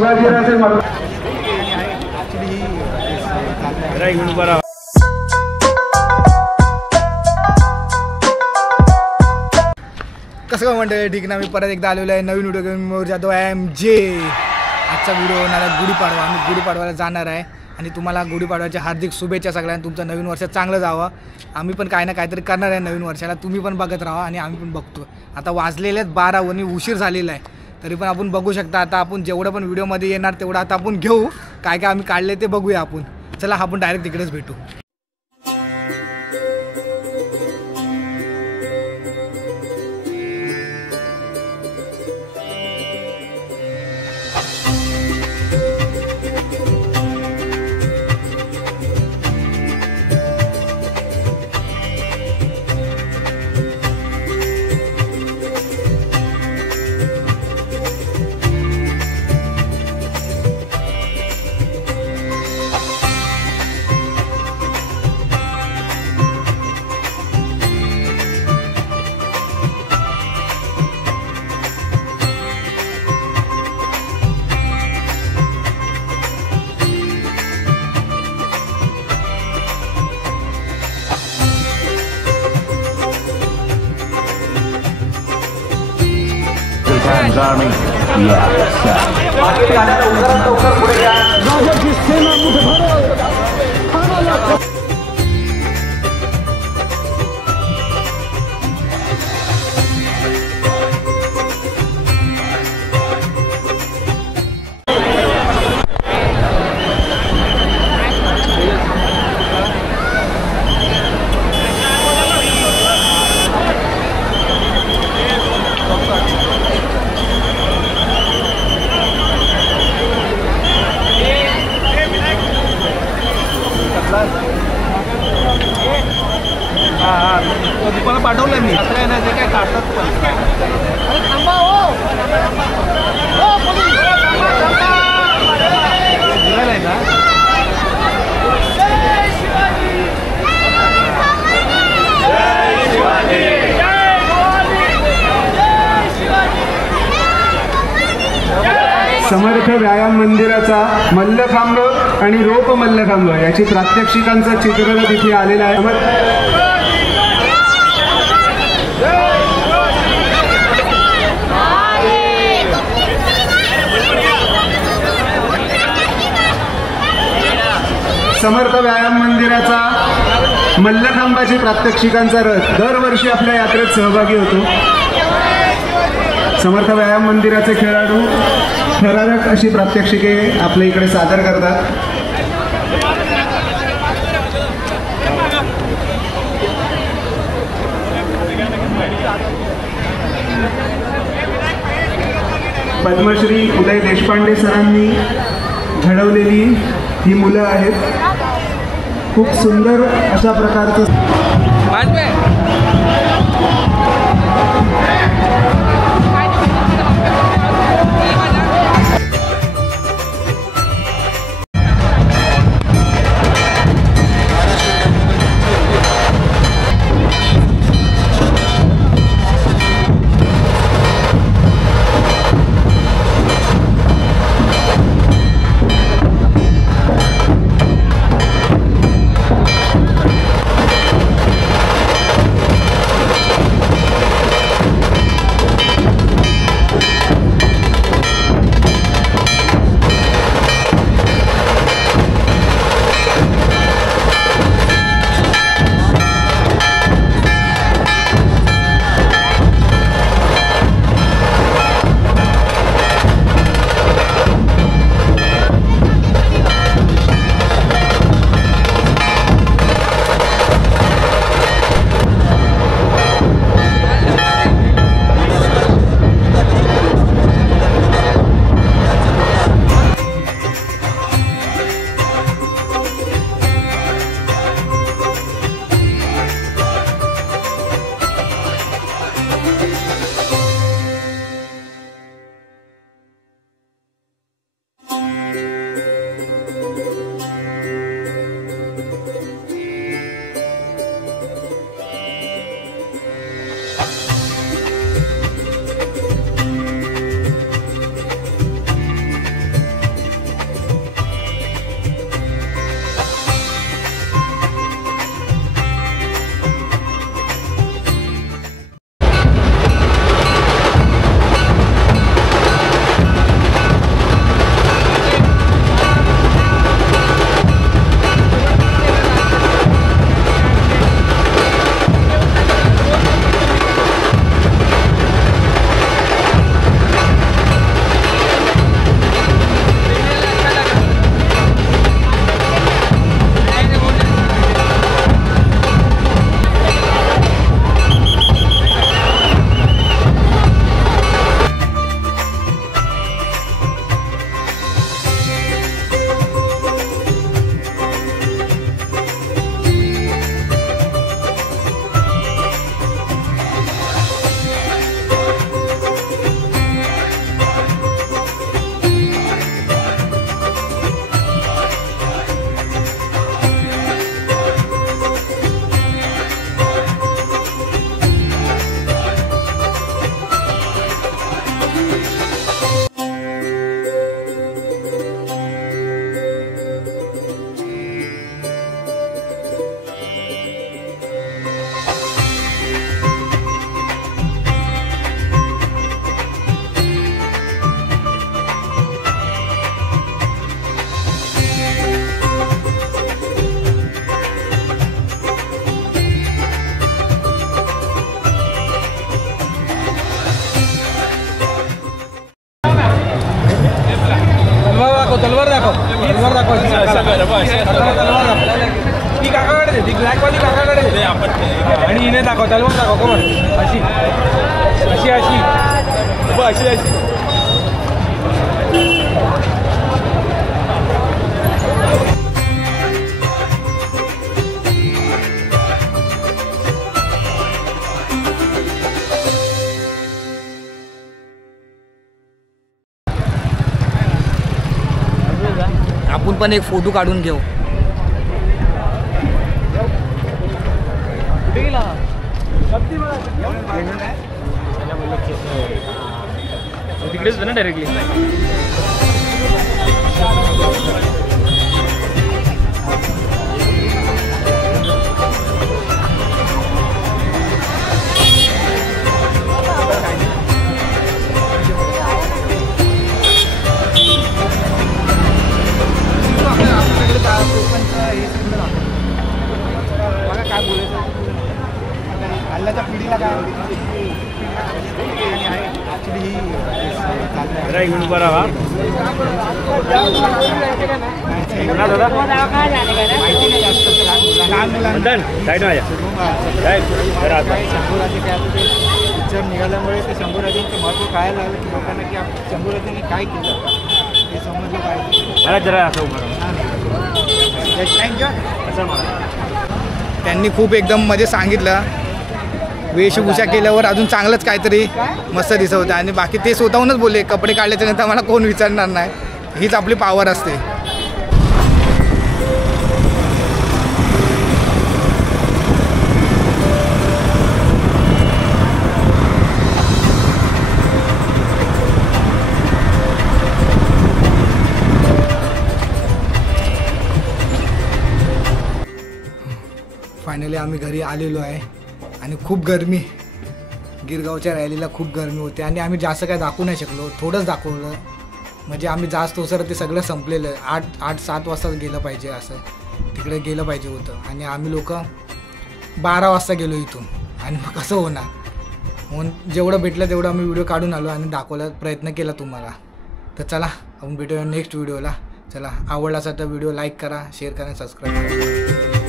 शिवाजीराजे कसं काय म्हणते ठीक ना. मी परत एकदा आलेलो आहे नवीन व्हिडिओ घेऊन. मोर जाधव MJ. आजचा व्हिडिओ होणार आहे गुढीपाडवा. आम्ही गुढीपाडवाला जाणार आहे आणि तुम्हाला गुढीपाडव्याच्या हार्दिक शुभेच्छा सगळ्यांना. तुमचं नवीन वर्ष चांगलं जावं. आम्ही पण काय ना काहीतरी करणार आहे नवीन वर्षाला. तुम्ही पण बघत राहा आणि आम्ही पण बघतो. आता वाजलेले आहेत 12 आणि उशीर झालेला आहे. तरी पण आपण बघू शकता. आता आपण जेवढं पण व्हिडिओमध्ये येणार तेवढं आता आपण घेऊ. काय काय आम्ही काढले ते बघूया आपण. चला आपण डायरेक्ट तिकडेच भेटू. Army. तुम्हाला पाठवलं मी असं ना जे काय काढतात समर्थ व्यायाम मंदिराचा मल्लखांब आणि रोप मल्लखांब याची प्रात्यक्षिकांचं चित्र तिथे आलेलं आहे. समर्थ व्यायाम मंदिराचा मल्लखांबाची प्रात्यक्षिकांचा रथ दरवर्षी आपल्या यात्रेत सहभागी होतो. समर्थ व्यायाम मंदिराचे खेळाडू थरारक अशी प्रात्यक्षिके आपल्या इकडे सादर करतात. पद्मश्री उदय देशपांडे सरांनी घडवलेली ही मुलं आहेत. खूप सुंदर अशा प्रकारचं ती काकाकडे दे, ती ब्लॅकवाली काकाकडे दे आणि हिने दाखव तलवार दाखव का बरं अशी अशी अशी अशी अशी आपण पण एक फोटो काढून घेऊ. तिकडेच ना डायरेक्टली काय बोलायचं हल्ल्याच्या पिढीला काय पिक्चर निघाल्यामुळे ते शंभूराजांचं महत्त्व काय लागलं की लोकांना की शंभूराजांनी काय केलं हे समजलं पाहिजे. त्यांनी खूप एकदम मध्ये सांगितलं. वेशभूषा केल्यावर अजून चांगलंच काहीतरी मस्त दिसत होतं आणि बाकी ते स्वतःहूनच बोलले कपडे काढल्याच्या नंतर मला कोण विचारणार नाही. हीच आपली पॉवर असते. फायनली आम्ही घरी आलेलो आहे आणि खूप गरमी गिरगावच्या रॅलीला खूप गरमी होती आणि आम्ही जास्त काय दाखवू नाही शकलो. थोडंच दाखवलं म्हणजे आम्ही जास्त होसर ते सगळं संपलेलं. 8-7 वाजताच गेलं पाहिजे असं तिकडे गेलं पाहिजे होतं आणि आम्ही लोक 12 वाजता गेलो इथून आणि मग कसं होणार म्हणून जेवढं भेटलं तेवढं आम्ही व्हिडिओ काढून आलो आणि दाखवला प्रयत्न केला तुम्हाला. तर चला आपण भेटूया नेक्स्ट व्हिडिओला. चला आवडला असेल तर व्हिडिओ लाईक करा शेअर करा सबस्क्राईब करा.